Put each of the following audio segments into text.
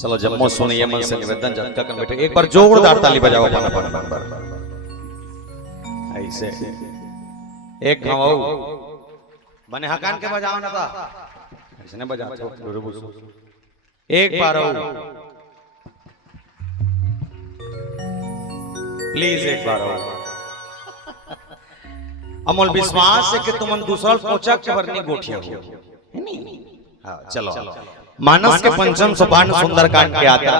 चलो जम्मू सुनिए मन से निवेदन जनता कर बैठे एक बार जोरदार ताली बजाओ अपन अपन नंबर ऐसे एक घाव बने हकान के बजाओ ना था ऐसे ने बजा एक बार प्लीज एक बार अमोल विश्वास है कि तुम दूसरा पहुंचा के भरनी गोठिया हो हाँ चलो मानस के पंचम सोपान सुंदर कांड के आता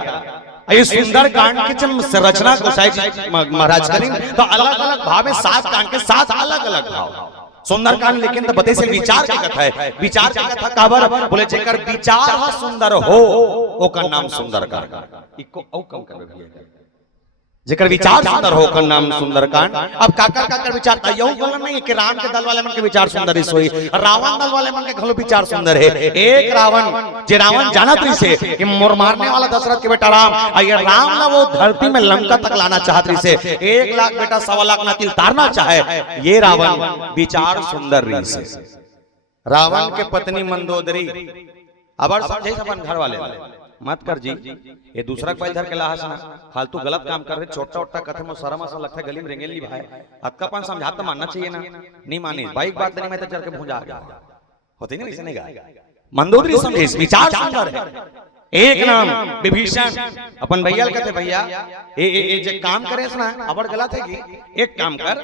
ये सुंदर कांड की जब संरचना गोसाई जी महाराज करें तो अलग अलग भाव में 7 कांड के 7 अलग अलग भाव सुंदर कांड लेकिन तो बते से विचार की कथा है विचार की कथा काबर बोले जेकर विचार हा सुंदर हो ओकर नाम सुंदर कांड इको औ कम कर भैया जेकर विचार सुंदर हो ओकर नाम सुंदर कांड अब काकर काकर विचार यू बोला नहीं कि राम के दल वाले मन के विचार सुंदर ही सोई रावण दल वाले मन के घलो विचार सुंदर है एक रावण जे रावण जानत रही से कि मोर मारने वाला दशरथ के बेटा राम ये राम ना वो धरती में लंका तक लाना चाहत रही से 1 लाख बेटा 1.25 लाख ना तिल तारना चाहे ये रावण विचार सुंदर रही से रावण के पत्नी मंदोदरी अब समझे अपन घर वाले मत कर जी ये दूसरा कोई धर के लाहस ना फालतू गलत काम कर रहे छोटा छोटा कथे में सारा मसा लगता है गली में रेंगेली भाई आपका पान समझाता तो मानना चाहिए ना नहीं मानी बाइक बात नहीं मैं तो चल के भूंजा आ गया होती नहीं वैसे नहीं गा मंदोदरी समझे विचार सुंदर है एक नाम विभीषण अपन भैया कहते भैया ये जे काम करे ना अबर गलत है कि एक काम कर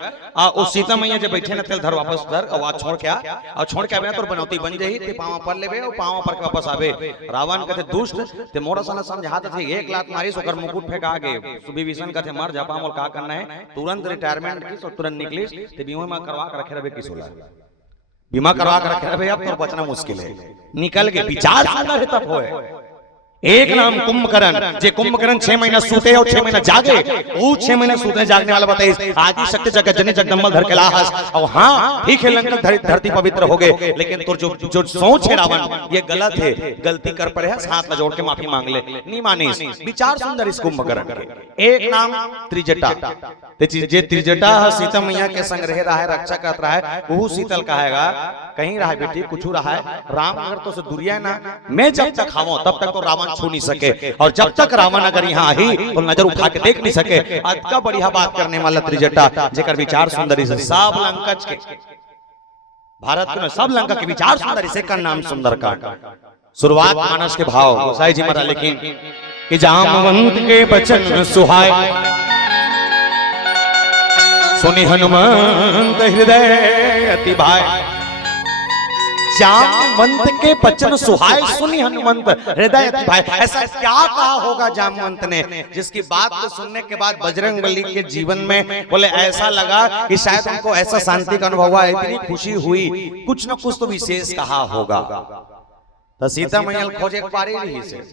उस सीता मैया जे बैठे न तेल धर वापस धर और छोड़ के और छोड़ के आवे तो बनौती बन जाई ते पावा पर लेबे और पावा पर के वापस आवे रावण कहते दुष्ट ते मोरा सन समझात थे 1 लाख मारी सोकर मुकुट फेंका आगे विभीषण कहते मर जा पामोल का करना है तुरंत रिटायरमेंट की सो तुरंत निकलिस ते बीमा में करवा के रखे रहे किस होला बीमा करवा के रखे रहे अब तो बचना मुश्किल है निकल के विचार सुंदर है तब होए एक नाम कुंभकर्ण जे कुंभकर्ण 6 महीना सूते और 6 महीना जागे वो 6 महीने सूते जागने वाला बताइए आदि शक्ति जगत जननी जगदम्बा घर के लाहस और हाँ ठीक है लंका धरती पवित्र हो गए लेकिन तो जो सोच है रावण ये गलत है गलती कर पड़े है हाथ जोड़ के माफी मांग ले नहीं माने विचार सुंदर इस कुंभकर्ण के एक नाम त्रिजटा जे त्रिजटा सीता मैया के संग रह रहा है रक्षा कर रहा है वो शीतल कहेगा कहीं रहा बेटी कुछ रहा है राम अगर तो से दुरिया ना मैं जब तक खाऊं तब तक तो रावण छू नहीं सके और जब तक रावण अगर यहाँ ही तो नजर उठा के देख नहीं सके आज का बढ़िया बात करने वाला त्रिजटा जेकर विचार सुंदरी से सब लंका के भारत के सब लंका के विचार सुंदरी से का नाम सुंदर कांड शुरुआत मानस के भाव गोसाई जी महाराज लेकिन कि जामवंत के बचन सुहाए सुनि हनुमंत हृदय अति भाई जामवंत के बचन सुहाए सुनी हनुमंत हृदय भाई ऐसा क्या कहा होगा जामवंत ने जिसकी बात को सुनने के बाद बजरंगबली के जीवन में बोले ऐसा लगा कि शायद उनको ऐसा शांति का अनुभव हुआ इतनी खुशी हुई कुछ न कुछ तो विशेष कहा होगा तो सीता मैया खोजे पारी रही से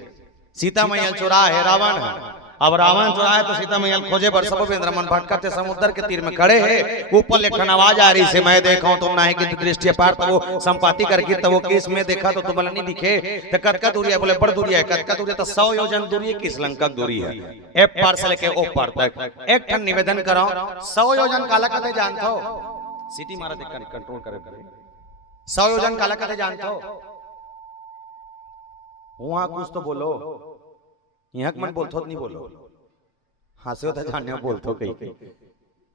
सीता मैया चुरा है रावण है अब रावण चुरा है तो सीता मैया खोजे पर सब मन भटकते समुद्र के तीर में खड़े हैं ऊपर लेखन आवाज आ रही से मैं देखा हूं तुम ना है कि दृष्टि पार तो वो संपाति करके तो वो किस में देखा तो तुम्हें नहीं दिखे तो कतका दूरी है बोले बड़ दूरी है कतका दूरी तो 100 योजन दूरी है किस लंका दूरी है एफ पार से लेके ओ पार तक एक ठन निवेदन कराओ 100 योजन काला कथे जानते हो सिटी मारा देख कंट्रोल करे 100 योजन काला कथे जानते हो वहां कुछ तो बोलो यहाँ मन बोलथो नहीं बोलो हंसे होता जानने बोलथो कहीं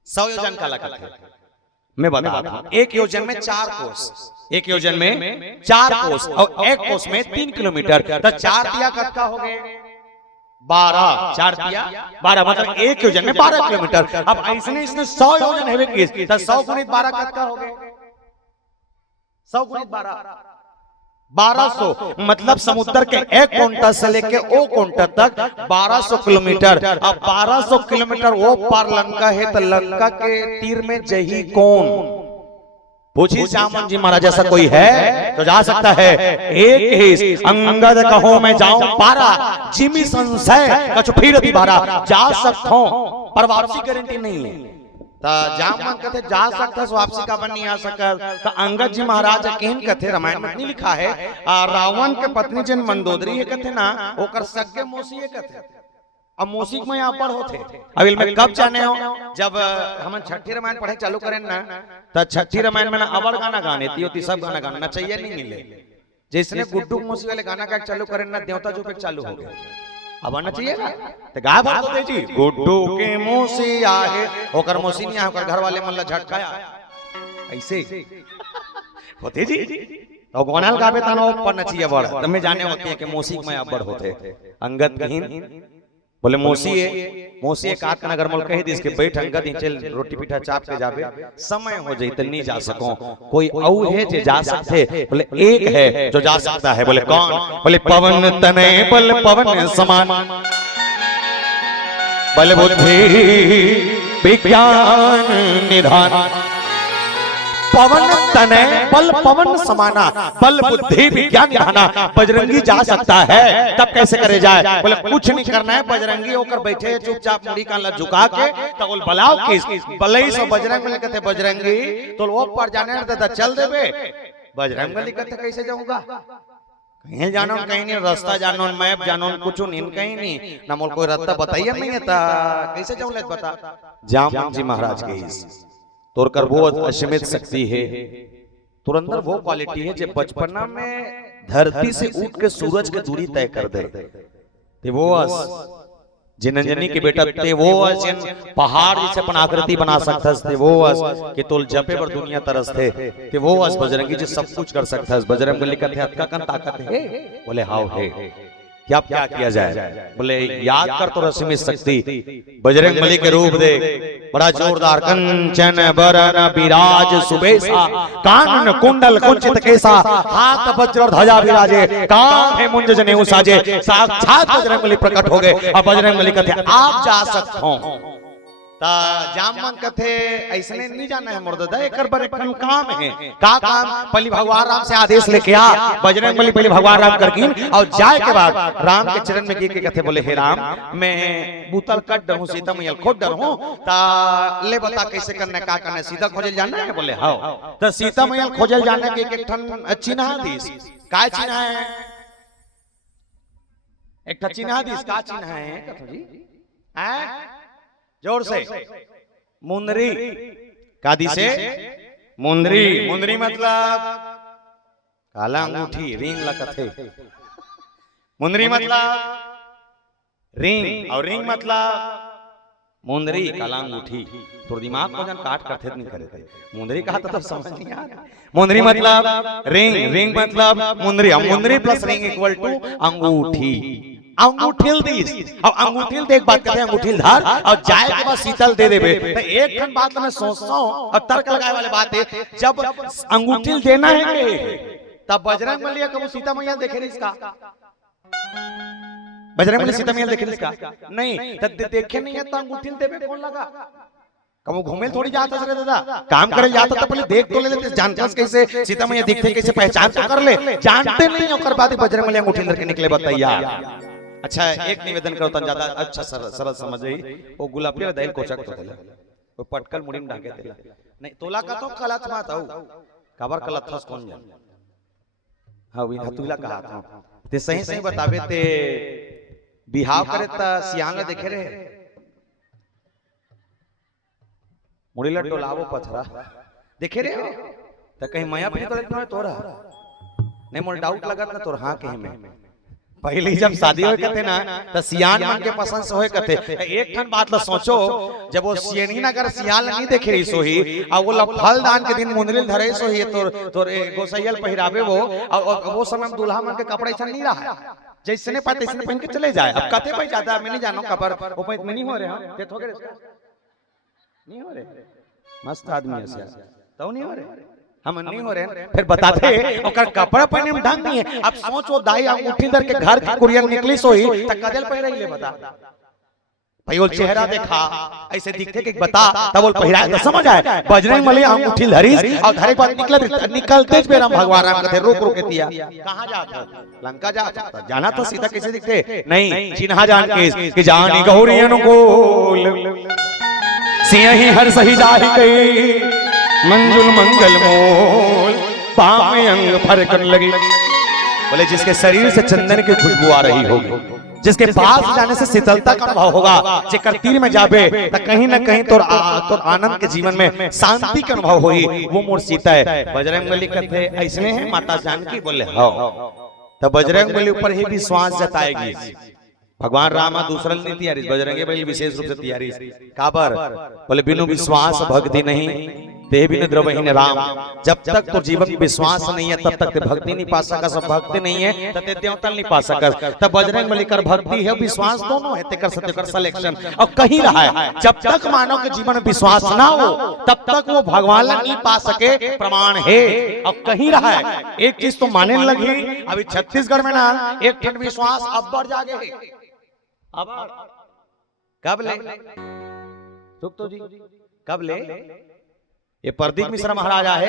100 योजन काला कथे मैं बता रहा एक योजन में 4 कोस एक योजन में 4 कोस और एक कोस में 3 किलोमीटर तो 4 दिया कतका हो गए 12 4 दिया 12 मतलब एक योजन में 12 किलोमीटर अब ऐसे इसने 100 योजन है तो 100 गुणित 12 कतका हो गए 100 गुणित 1200 मतलब समुद्र के एक कोंटा से लेके ओ कोंटा तक 1200 किलोमीटर अब 1200 किलोमीटर वो पार लंका है तो लंका के तीर में जही कौन पूछी जामन जी महाराज ऐसा कोई है तो जा सकता है एक ही अंगद कहो मैं जाऊं पारा जिमी संशय कछु फिर भी भारा जा सकता हूं पर वापसी गारंटी नहीं है जामन कहते जा सकता वापसी का बन नहीं आ सका तो अंगद जी महाराज केहन कहते रामायण में नहीं लिखा है रावण के पत्नी जिन मंदोदरी है कहते ना ओकर सगे मौसी है कहते अब मौसी में यहाँ पर होते अब मैं कब जाने हो जब हम छठी रामायण पढ़े चालू करें ना तो छठी रामायण में ना अवर गाना गाने थी सब गाना गाना चाहिए नहीं मिले जिसने गुड्डू मौसी वाले गाना का चालू करें ना देवता जो पे चालू हो गए अब आना चाहिएगा तो गाय भर दो जी गुड्डू के मुंह से आहे ओकर मौसी नहीं ओकर घर वाले मन ला झटकाया ऐसे होते जी तो गोनाल गावे तानो पर नचिए बड़ तमे जाने होते हैं कि मौसी में अब्बड़ होते अंगद कहीं बोले मौसी एक आत नगर मोल कही दी इसके बैठ अंगद ही चल रोटी पीठा चाप के जावे समय हो जाई त नहीं जा सको कोई औ है जे जा सकते बोले एक है जो जा सकता है बोले कौन बोले पवन तने बल पवन समान बल बुद्धि विज्ञान निधान पवन तने बल पवन समाना बल बुद्धि विज्ञान निधाना बजरंगी जा सकता है तब कैसे करे जाए बोले कुछ नहीं करना है बजरंगी होकर बैठे चुपचाप मुड़ी का लग झुका के तो बोल बलाओ किस बलई सो बजरंग में कहते बजरंगी तो वो पर जाने देता चल देबे बजरंग में कहते कैसे जाऊंगा कहीं जानो कहीं नहीं रास्ता जानो मैप जानो कुछ नहीं कहीं नहीं ना मोल कोई रास्ता बताइए नहीं था कैसे जाऊं ले बता जामवंत जी महाराज के इस तोर कर वो असीमित शक्ति है तुर अंदर वो क्वालिटी है जो बचपना में धरती से उठ के सूरज की दूरी तय कर दे ते वो जिनंजनी के बेटा ते वो जिन पहाड़ जैसे अपन आकृति बना सकता ते वो कि तोल जपे पर दुनिया तरस थे ते वो बजरंगी जी सब कुछ कर सकता है बजरंग बली का हथ का कन ताकत है बोले हाउ है क्या किया जाए बोले याद कर तो रश्मि शक्ति बजरंग बली के रूप दे बड़ा जोरदार कंचन बरन विराज सुबेसा कानन कुंडल कुंचित केसा हाथ वज्र ध्वजा विराजे कांधे मुंज जनेऊ साजे साक्षात बजरंग बली प्रकट हो गए अब बजरंग बली कहते आप जा सकते हो ता जामवंत कथे ऐसे नहीं जाना है मुर्दा एकर बर एक काम है का काम पहले भगवान राम से आदेश लेके आ बजरंग बली पहले भगवान राम करकीन और जाए के बाद राम के चरण में गिर के कथे बोले हे राम मैं बूतल कट डरूं सीता मैया खोद डरूं ता ले बता कैसे करना का करना सीता खोजल जाना है बोले हां तो सीता मैया खोजल जाने के एक ठन चिन्ह दिस का चिन्ह है एक ठन चिन्ह दिस का चिन्ह है कथो जी हैं जोर से मुंदरी कादी से मुंदरी मुंदरी मतलब काला अंगूठी रिंग लकथे मुंदरी मतलब रिंग और रिंग मतलब मुंदरी काला अंगूठी तो दिमाग को जन काट करते नहीं करे थे मुंदरी कहा तो समझ नहीं आ रहा मुंदरी मतलब रिंग रिंग मतलब मुंदरी मुंदरी प्लस रिंग इक्वल टू अंगूठी अंगूठिल दिस अब अंगूठिल देख बात करते हैं अंगूठिल धार और जाए के बाद शीतल दे देबे तो एक खन बात मैं सोचता हूं और तर्क लगाए वाले बात है जब अंगूठिल देना है के तब बजरंग बली कब सीता मैया देखे रही इसका बजरंग बली सीता मैया देखे रही इसका नहीं तब देखे नहीं है तो अंगूठिल देबे कौन लगा कब घूमे थोड़ी जाता सके दादा काम करे जाता तो पहले देख तो ले लेते जानते कैसे सीता मैया दिखते कैसे पहचान तो कर ले जानते नहीं होकर बात बजरंग बली अंगूठिल लेके निकले बताइए अच्छा एक निवेदन करो तन ज्यादा अच्छा सरल समझ गई वो गुलाबी रे दाइल कोचक तो देला वो पटकल मुड़ी में ढाके देला नहीं तोला का तो कलत मात हौ कबर कलत थस कौन जान हां वी हतुला कहा था ते सही बतावे ते बिहाव करे त सियांग देखे रे मुड़ी ला टोलावो पथरा देखे रे त कहीं माया पे करत न तोरा नहीं मोर डाउट लगत ना तोर हां कहीं में पहले जब शादी होए कथे ना तो सियान मन के पसंद से होए कथे एक ठन बात ला सोचो जब वो सियनी नगर सियाल नहीं देखे रही सोही और वो फल दान के दिन मुंदरिल धरे सोही तोर गोसैयल पहिरावे वो समय दूल्हा मन के कपड़ा ऐसा नहीं रहा जैसे ने पाते इसने पहन के चले जाए अब कथे भाई ज्यादा मैं नहीं जानो कबर वो पे नहीं हो रहे हम ते थोड़े नहीं हो रहे मस्त आदमी है तो नहीं हो रहे हम नहीं हो रहे फिर बताते और कपड़ा पहने में ढंग नहीं है अब सोचो दाई अंगूठी दर के घर की कुरियन निकली सोई त कजल पहिरा ही ले बता भाई वो चेहरा देखा ऐसे दिखते कि बता तब वो पहिरा तो समझ आए बजरंग बली अंगूठी धरीस और धरे बाद निकलते बेरा भगवान राम कहते रोक रोक के दिया कहां जाता लंका जाता जाना था सीधा कैसे दिखते नहीं चिन्हा जान के कि जानी गौरी अनुकूल सिंह हर सही जाहि गई मंजुल मंगल मोल पाम अंग फरकन लगी बोले जिसके शरीर से चंदन की खुशबू आ रही होगी जिसके पास जाने से शीतलता का अनुभव होगा जेकर तीर में जाबे तो कहीं ना कहीं तो आनंद के जीवन में शांति का अनुभव होगी वो मोर सीता है बजरंग बली कहते ऐसे है माता जानकी बोले हाँ तो बजरंग बली ऊपर ही विश्वास जताएगी भगवान राम दूसरा नहीं तैयारी, बजरंगी बली विशेष रूप से तैयारी काबर बोले बिनु विश्वास भक्ति नहीं ते बिनु द्रवहीन राम। जब तक तो जीवन में विश्वास नहीं है तब तक ते भक्ति नहीं पा सका, सब भक्ति नहीं है तब ते देवता नहीं पा सका। तब बजरंग बली कर भक्ति है विश्वास दोनों है, ते कर सत्य कर सिलेक्शन। और कहीं रहा है जब तक मानव के जीवन में विश्वास ना हो तब तक वो भगवान नहीं पा सके, प्रमाण है। और कहीं रहा है एक चीज तो मानने लगी, अभी छत्तीसगढ़ में ना एक ठन विश्वास अब बढ़ जागे है। अब कब ले तो जी कब ले ये प्रदीप मिश्रा महाराज आए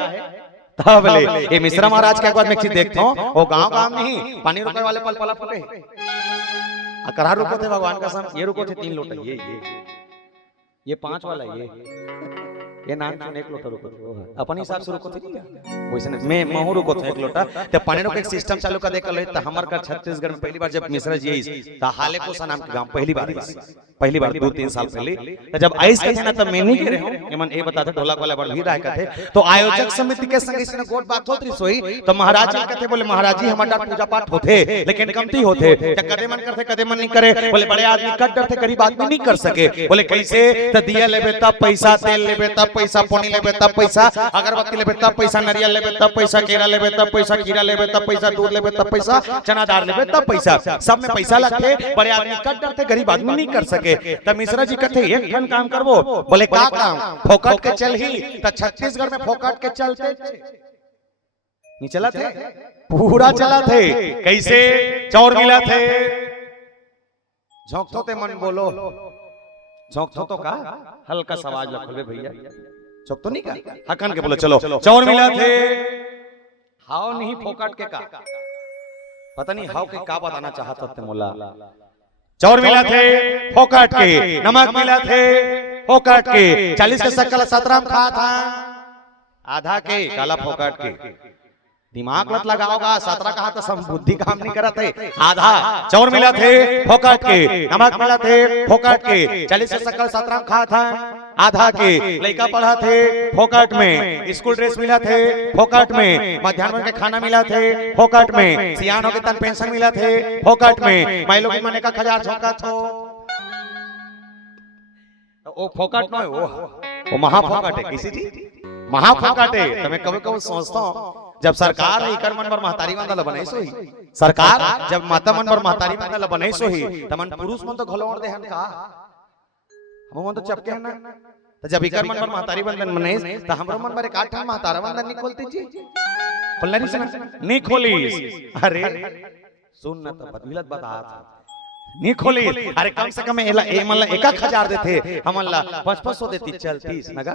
तब ले। ये मिश्रा महाराज के बाद मैं चीज देखता हूँ, वो गांव गांव नहीं पानी रुकने वाले पल पला फटे अकरा रुको थे भगवान का सम, ये रुको थे 3 लोटा, ये 5 वाला ये नाम सुन 1 लोटा रुको थे अपन हिसाब से रुको थे वैसे मैं महू रुको थे 1 लोटा। तो पानी रुको एक सिस्टम चालू कर देकर ले। तो हमार का छत्तीसगढ़ में पहली बार जब मिश्रा जी आई तो हाले को सा नाम के गांव पहली बार 2-3 साल पहले जब आइस का ना तब मैं नहीं कह रहे हूं मन ये बताते ढोलक वाला बड़ भी रहा कहते। तो आयोजक समिति के संग इसने गोट बात होत रही सोई। तो महाराज जी कहते बोले महाराज जी हमारा पूजा पाठ होते लेकिन कमती होते, कदे मन करते कदे मन नहीं करे। बोले बड़े आदमी कट डरते गरीब आदमी नहीं कर सके। बोले कैसे? तो दिया लेबे तब पैसा, तेल लेबे तब पैसा, पानी लेबे तब पैसा, अगरबत्ती लेबे तब पैसा, नारियल लेबे तब पैसा, केरा लेबे तब पैसा, खीरा लेबे तब पैसा, दूध लेबे तब पैसा, चना दाल लेबे तब पैसा। सब में पैसा लगते, बड़े आदमी कट डरते गरीब आदमी नहीं कर सके। तब मिश्रा जी कहते एक ठन काम करबो। बोले का काम? फोकट के चल ही। तो छत्तीसगढ़ में फोकट के चलते नहीं चला थे, पूरा चला थे। कैसे? चौर मिला थे, झोंकतो ते मन बोलो, झोंकतो तो का हल्का सा आवाज लखोले भैया, झोंक तो नहीं का हकन के बोलो चलो चौर मिला थे। हाउ नहीं फोकट के का पता नहीं हाउ के का बताना चाहता थे मोला। चौर मिला थे फोकट के, नमक मिला थे फोकट के, 40 के शक्कर 17 में खा था, आधा के काला फोकट के। दिमाग लत लगाओगा 17 कहा तो सब बुद्धि काम नहीं करा थे। आधा चौर मिला थे फोकट के, नमक मिला थे फोकट के, 40 के शक्कर 17 में खा था, आधा के लड़का पढ़ा थे फोकट में, स्कूल ड्रेस मिला थे फोकट में, मध्याह्न के खाना मिला थे फोकट में, सियानों के तन पेंशन मिला थे फोकट में, महिलों की मने का 1000 झोंका थो। वो फोकट में वो महाफोकट है किसी जी, महाफोकट है। तो मैं कभी-कभी सोचता हूं जब सरकार है इकर मन पर महतारी मंडल बनाई सोही, सरकार जब माता मन पर महतारी मंडल बनाई सोही तमन पुरुष मन तो घलोड़ दे हन का हम मन तो चपके है ना। तो जब इकर मन पर महतारी बंधन बनाई तो हमरो मन पर एक 8 महतारा बंधन नहीं खोलती जी, खोलना नहीं खोली। अरे सुन ना तो बदमिलत बता नहीं खोली। अरे कम से कम एला ए मन ला 1000 देते, हमन ला 500 देती चलती नगा,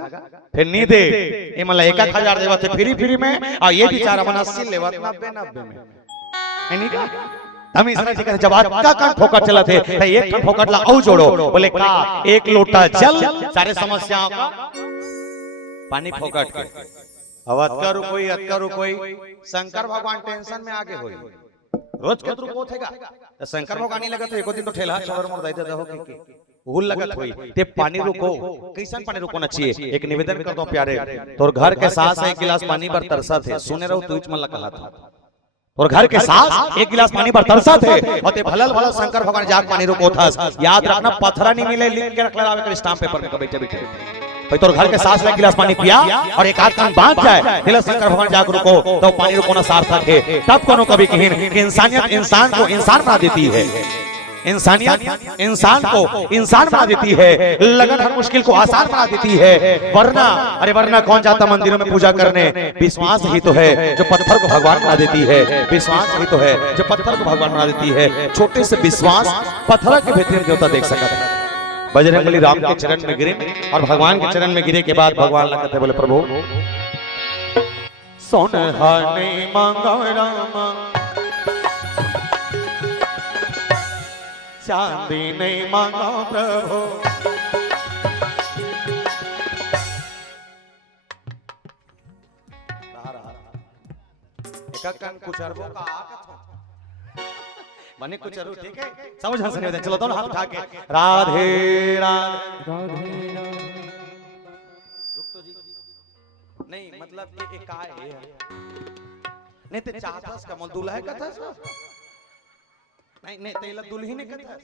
फिर नहीं दे ए मन ला 1000 देवत फ्री में। और ये बेचारा मन 80 लेवत 90 में है नहीं का। हम इस तरह जब आपका कान फोकट चला थे तो एक ठन फोकट ला औ जोड़ो। बोले का? 1 लोटा जल सारे समस्याओं का पानी फोकट के। अब अतकरु कोई शंकर भगवान टेंशन में आगे होई, रोज के रुको थेगा तो शंकर भगवान नहीं लगा तो एको दिन तो ठेला छवर मोर दाई दे हो के भूल लगत होई। ते पानी रुको, कैसन पानी रुको ना चाहिए। एक निवेदन कर दो प्यारे, तोर घर के सास 1 गिलास पानी पर तरसा थे, सुने रहो तुझ मन लगा था। और घर के सास 1 गिलास पानी पर तरसा थे और ते भलल भलल शंकर भगवान जाग पानी रुको था। याद रखना पत्थरा नहीं मिले लिख के रख लगावे कर स्टाम्प पेपर में बैठे बैठे भाई तोर घर के सास 1 गिलास पानी पिया और एक आध कान बांध जाए फिर शंकर भगवान जाग रुको तो पानी रुको ना सार्थक है। तब कोनो कभी कहीं कि इंसानियत इंसान को इंसान बना देती है, इंसानियत इंसान को इंसान बना देती है, लगन हर मुश्किल को आसान बना देती है। वरना कौन जाता मंदिरों में पूजा करने? विश्वास ही तो है जो पत्थर को भगवान बना देती है, विश्वास ही तो है जो पत्थर को भगवान बना देती है। छोटे से विश्वास पत्थर के भीतर देवता देख सकता है। बजरंगबली राम के चरण में गिरे और भगवान के चरण में गिरे के बाद भगवान लगते बोले प्रभु सोनहा नहीं मांगा रामा, चांदी नहीं मांगा प्रभु, कुछ अरबों का मने कुछ अरु ठीक है समझ हंस नहीं। चलो दोनों हाथ उठा के राधे राधे तो जी नहीं मतलब ये का है नहीं ते चाहता का मोल दूल्हा है कथा नहीं तेला दुल्ही ने कथा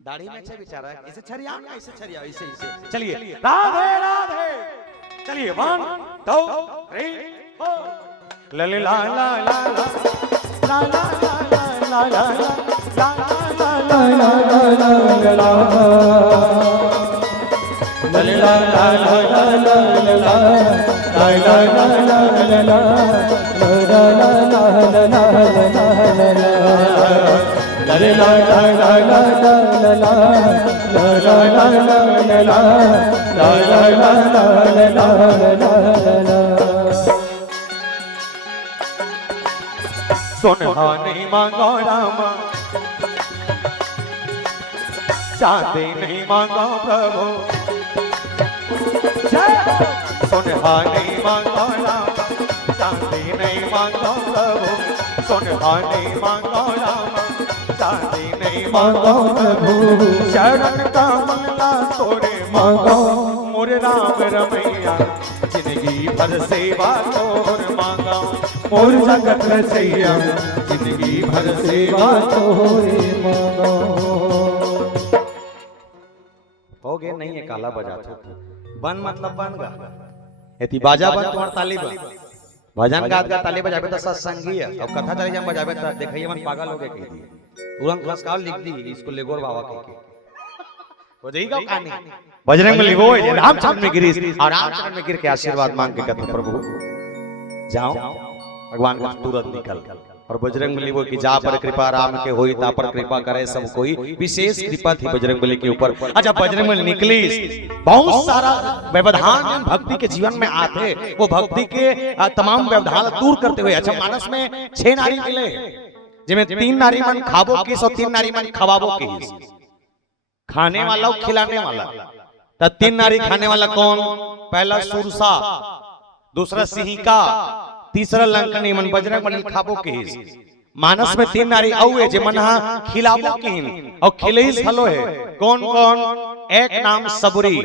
दाढ़ी में अच्छा विचार है, इसे छरिया ना, इसे छरिया, इसे इसे। चलिए राधे राधे, चलिए 1 2 3 4 ला ला ला ला ला ला ला ला ला ला ला सोना नहीं मांगो रामा, चांदी नहीं मांगो प्रभु, सोना नहीं मांगो रामा, चांदी नहीं मांगो प्रभु, सोना नहीं मांगो रामा, चांदी नहीं मांगो प्रभु, शरण का मंगला तोरे मांगो मोरे राम रमैया, जिंदगी भर सेवा तोर मांगा मोर जगत रचैया, जिंदगी भर सेवा तोरे मांगा। हो गए नहीं है काला बजा बन मतलब बन गा यदि बाजा बन तुम्हार ताली बन भजन गात गा ताली बजाबे तो सत्संगी है और कथा चले जब बजाबे तो देखिए मन पागल हो गए कह दिए तुरंत पुरस्कार लिख दी इसको लेगोर बाबा कह के हो जाएगा कहानी बजरंग में लिखो रामचंद्र में गिरी और रामचंद्र में गिर के आशीर्वाद मांग के कहते प्रभु जाओ भगवान का तुरंत निकल और बजरंगबली वो कि जा पर कृपा राम के होई ता पर कृपा करे सब कोई, विशेष कृपा थी बजरंगबली के ऊपर। अच्छा बजरंगबली निकली, बहुत सारा व्यवधान भक्ति के जीवन में आते, वो भक्ति के तमाम व्यवधान दूर करते हुए। अच्छा मानस में 6 नारी मिले जिनमें 3 नारी मन खाबो किस और 3 नारी मन खवाबो किस, खाने वाला और खिलाने वाला। तो 3 नारी खाने वाला कौन? पहला सुरसा, दूसरा सिंहिका, तीसरा लंकनी मन बजरंगबली खाबो किस। मानस में 3 नारी औए जे मनहा खिलाबो किन और खिलेइस हलो है कौन कौन? एक नाम सबरी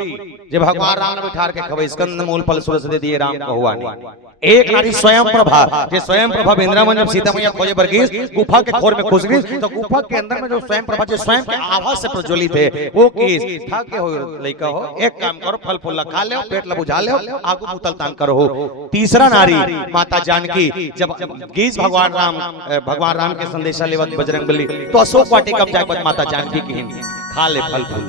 जे भगवान राम ने बिठार के खबे स्कंद मूल फल सूरज दे दिए राम को हुआ नहीं। एक नारी स्वयं प्रभा जे स्वयं प्रभा बिंद्रावन जब सीता मैया खोजे बरगीस गुफा के खोर में घुस गई तो गुफा के अंदर में जो स्वयं प्रभा जो स्वयं के आवाज से प्रज्वलित है वो किस था के हो लइका हो एक काम करो फल फूल खा ले पेट ला बुझा ले आगू बुतल तान करो। तीसरा नारी माता जानकी जब गीस भगवान राम के संदेशा लेवत बजरंगबली तो अशोक वाटिका में जाके माता जानकी की खा ले फल फूल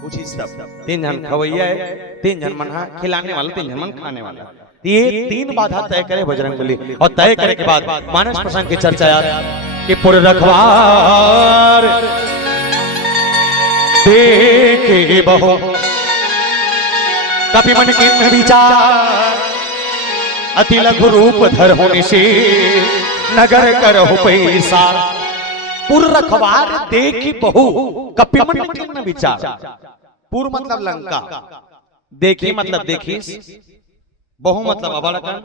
कुछ सब 3 जन खवैया है 3 जन मन खिलाने वाला 3 जन मन खाने वाला। ये 3 बाधा तय करे बजरंगबली और तय करे के बाद मानस प्रसंग की चर्चा यार कि पुर रखवार देखे बहु कपि मन किन विचार अति लघु रूप धर होने से नगर करहु पैसा। पुर रखवार देखी बहु कपि मन किन विचार। पुर मतलब लंका, देखी मतलब देखीस, बहु मतलब अबड़कन।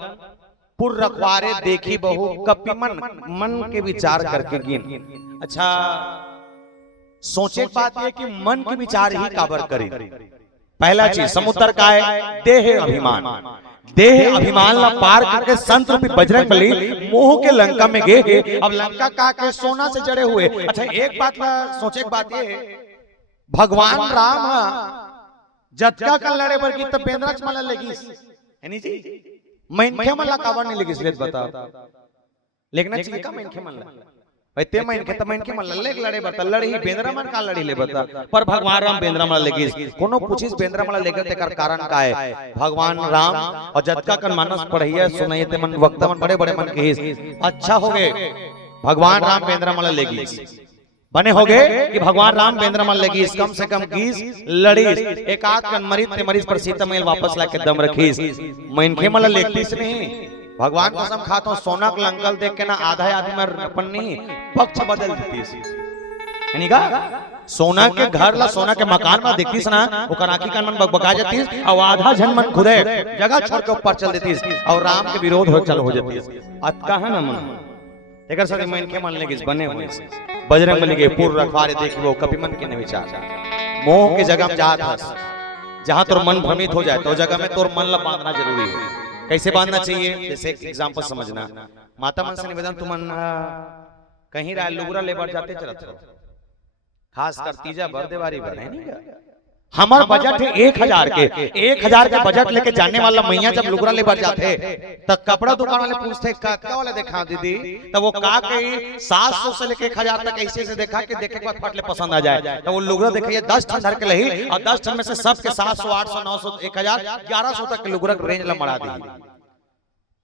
पुर रखवारे देखी बहु कपि मन के विचार करके गिन। अच्छा सोचे बात है कि मन के विचार ही काबर करी। पहला चीज समुद्र का है देह अभिमान, देह अभिमान ला पार करके संत रूपी बजरंगबली मोह के लंका में गए। अब लंका का के सोना से जड़े हुए। अच्छा एक बात सोचे बात ये भगवान राम जतका का लड़े बर की तब बेंद्रा चमला लगी यानी जी मैनखे मला कावर नहीं लगी इसलिए बता लेकिन चाहिए का मैनखे मला भाई ते मैनखे त मैनखे मला लेक लड़े बता लड़ी ही बेंद्रा मन का लड़ी ले बता पर भगवान राम बेंद्रा मला लगी कोनो पूछिस बेंद्रा मला लेकर तेकर कारण का है भगवान राम और जतका का मानस पढ़िए सुनाइए ते मन वक्ता मन बड़े बड़े मन के अच्छा हो गए भगवान राम बेंद्रा मला लेगी बने हो गए कि भगवान राम बेंद्रा मन लगी कम से कम 20 लड़ी एक आध कन मरीज पर सीता महल वापस लाके दम रखीस मैनखे मला लेतीस नहीं भगवान कसम खाता हूं सोना का लंकल देख के ना आधा आदमी में अपन नहीं पक्ष बदल देतीस यानी का सोना के घर ला सोना के मकान में देखतीस ना ओकर आंखी कान मन बकबका जातीस और आधा जन मन खुदे जगह छोड़ के ऊपर चल देतीस और राम के विरोध हो जातीस अतका है ना मन एकर साथे मैनखे मन लेगी बने हुए बजरंगबली के पुर रखवारे देखी वो कपि मन के न विचार मोह के जगह में जात हस जहां तोर मन भ्रमित हो जाए तो जगह में तोर मन ला बांधना जरूरी है। कैसे बांधना चाहिए जैसे एक एग्जांपल समझना माता मन से निवेदन तुम कहीं राय लुगरा लेबर जाते चलत खासकर तीजा बर्देवारी पर है नहीं क्या? हमारा बजट है 1000 के, 1000 के बजट लेके जाने वाला मैया जब लुगरा ले बढ़ जाते तो कपड़ा दुकान वाले पूछते का वाले देखा दीदी, तो वो का कही 700 से लेके 1000 तक ऐसे से देखा कि देखे के बाद फट ले पसंद आ जाए, तो वो लुगरा देखिए 10 ठन धर के लही और 10 ठन में से सबके 700 800 900 1000 1100 तक के लुगरा रेंज ला मरा दी।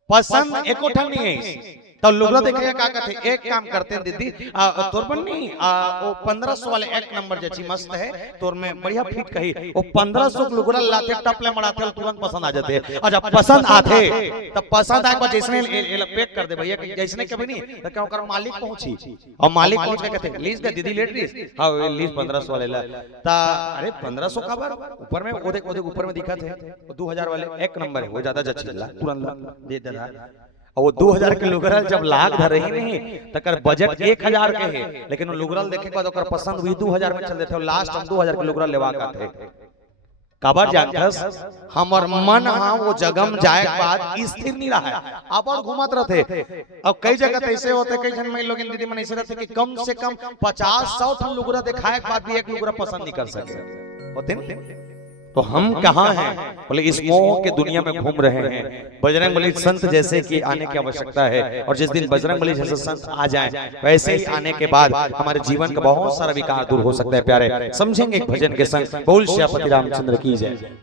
पसंद एको ठन नहीं है तो लुगरा देखिए का कहते, एक काम करते हैं दीदी तोर पर नहीं वो 1500 वाले एक नंबर जैसी मस्त है तोर में बढ़िया फिट कही, वो 1500 लुगरा लाते टपले मराते तुरंत पसंद आ जाते हैं। और जब पसंद आते तब पसंद आए को जैसने पैक कर दे भैया जैसने कभी नहीं तो क्या कर मालिक पहुंची और मालिक पहुंच के कहते लीज का दीदी लेट लीज हां लीज 1500 वाले ला ता अरे 1500 का बार ऊपर में ओदे ओदे ऊपर में दिखा थे 2000 वाले एक नंबर है वो ज्यादा जची ला तुरंत दे दे और वो 2000 के लुगरल जब लाख धर रही नहीं तकर बजट 1000 के है, लेकिन वो लुगरल देखे के बाद ओकर पसंद हुई 2000 में चल देते और लास्ट हम 2000 के लुगरल लेवा का थे। काबर जानथस हमर मन हां वो जगम जाए के बाद स्थिर नहीं रहा है, अबर घूमत रहते। और कई जगह ऐसे होते कई जन में लोग दीदी मन ऐसे रहते कि कम से कम 50-100 ठन लुगरा दिखाए के बाद भी एक लुगरा पसंद नहीं कर सके होते ना। तो हम कहाँ हैं? बोले इस मोह के दुनिया में घूम रहे हैं। बजरंगबली संत जैसे कि आने की आवश्यकता है, और जिस दिन बजरंगबली जैसे संत आ जाएं वैसे ही आने के बाद हमारे जीवन का बहुत सारा विकार दूर हो सकता है। प्यारे समझेंगे एक भजन के संग। बोल श्यापति रामचंद्र की जय।